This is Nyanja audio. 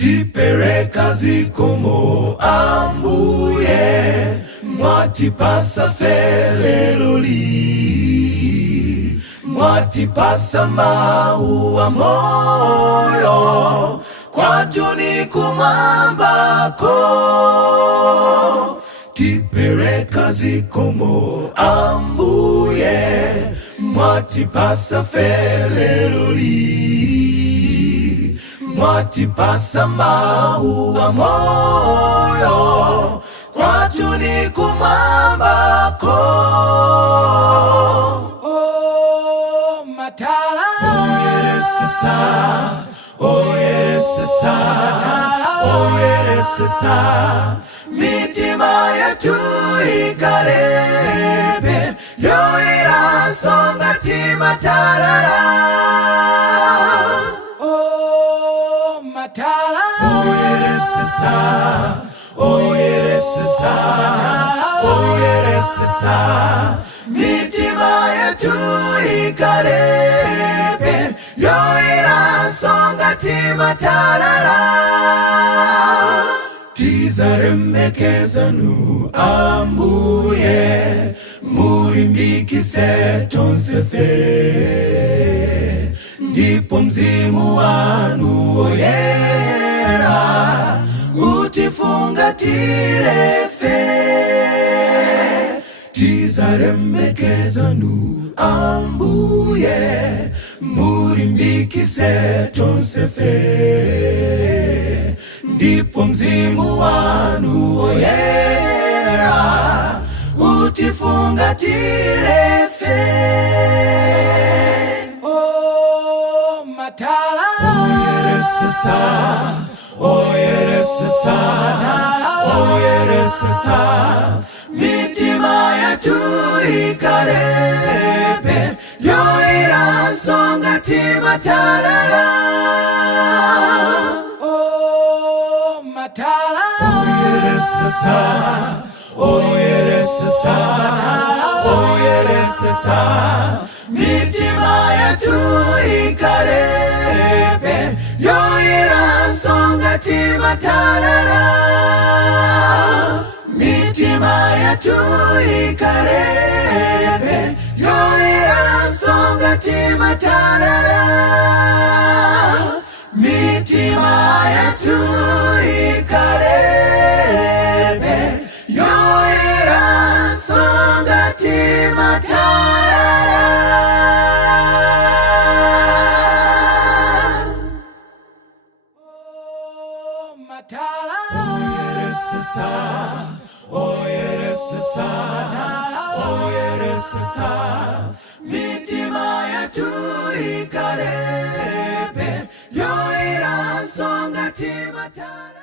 Tipereka zikomo Ambuye, mwatipasa feleloli, mwatipasa maua moyo, kwatu ni kumwambako. Tipereka zikomo Ambuye, mwatipasa feleloli, mwatipasa maua moyo, kwatu ni kumwambako. Oh, Matala, oyere sasa, oyere sasa, oyere sasa, mitima yetu ikarebe, yoira songa timatarara. oh, Matala, Oyere sasa, oyere sasa, oyere sasa, mitima yetu ikarebe, yoira songa timatarara. Tizarembekezanu Ambuye, murimbikise tonsefe, ndipo mzimu wanu oyera utifungatire fe. Tizarembekezanu Ambuye, murimbikise tonsefe, ndipo mzimu wanu oyera utifungatire fe. oh, Matala, Oyere sasa, oyere sasa, oyere sasa, mitima yetu ikarebe, yoira songa timatarara. oh, Matala, Oyere sasa, oyere sasa, oyere sasa, mitima yetu ikarebe, yoira songa timatarara. Mitima yetu ikarebe, yoira songa timatarara. Mitima yetu ikarebe, yoira songa timatarara. oh, Matala, Oyere sasa, oyere sasa, oyere sasa, mitima yetu ikarebe, yoira songa timatarara.